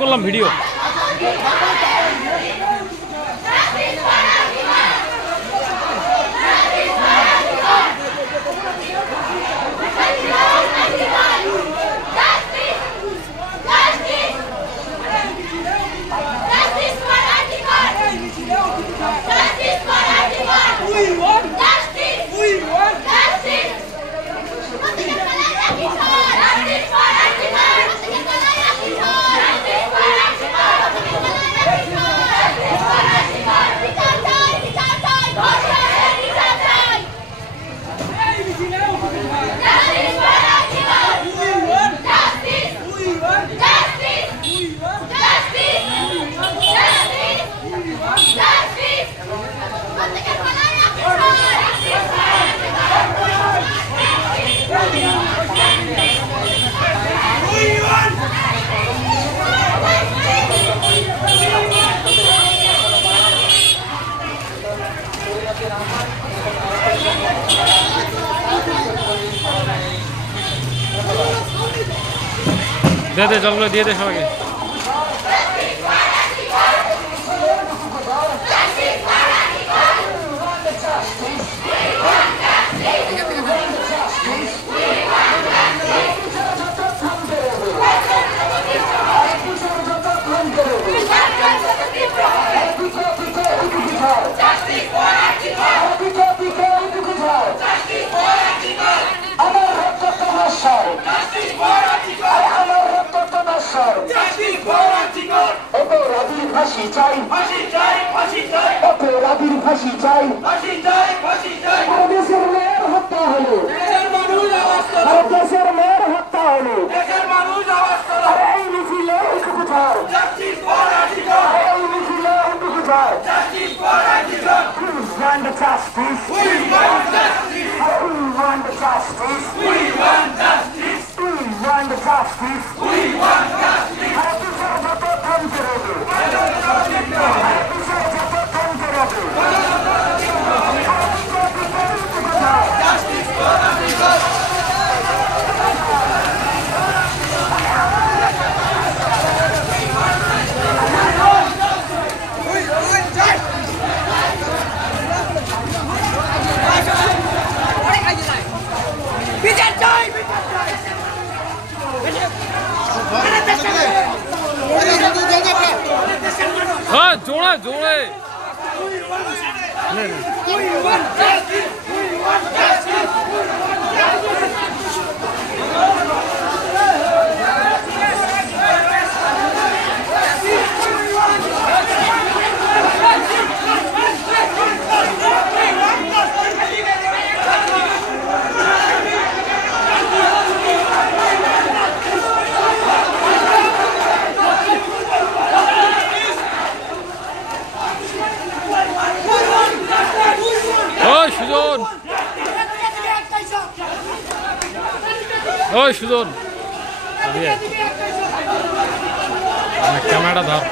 করলাম ভিডিও। দিয়ে দে জলগুলো দিয়ে দে সবাইকে। ফাঁসি চাই, ফাঁসি চাই, ফাঁসি চাই, অপরাধীর ফাঁসি চাই, ফাঁসি চাই, ফাঁসি চাই। দেশের মেয়ের হত্যা হলো, দেশের মানুষ আওয়াজ তোলো, দেশের মেয়ের হত্যা হলো, দেশের মানুষ আওয়াজ তোলো। এই মিছিলে এইটুকু ছাড়, জাস্টিস ফর আর্টিকেল, এই মিছিলে এইটুকু ছাড়, justice for article. We want justice, we want justice, we want justice, we want justice, we want justice, we want justice. हाँ जोड़े जोड़े সুজন, ওই সুজন ক্যামেরাটা ধর।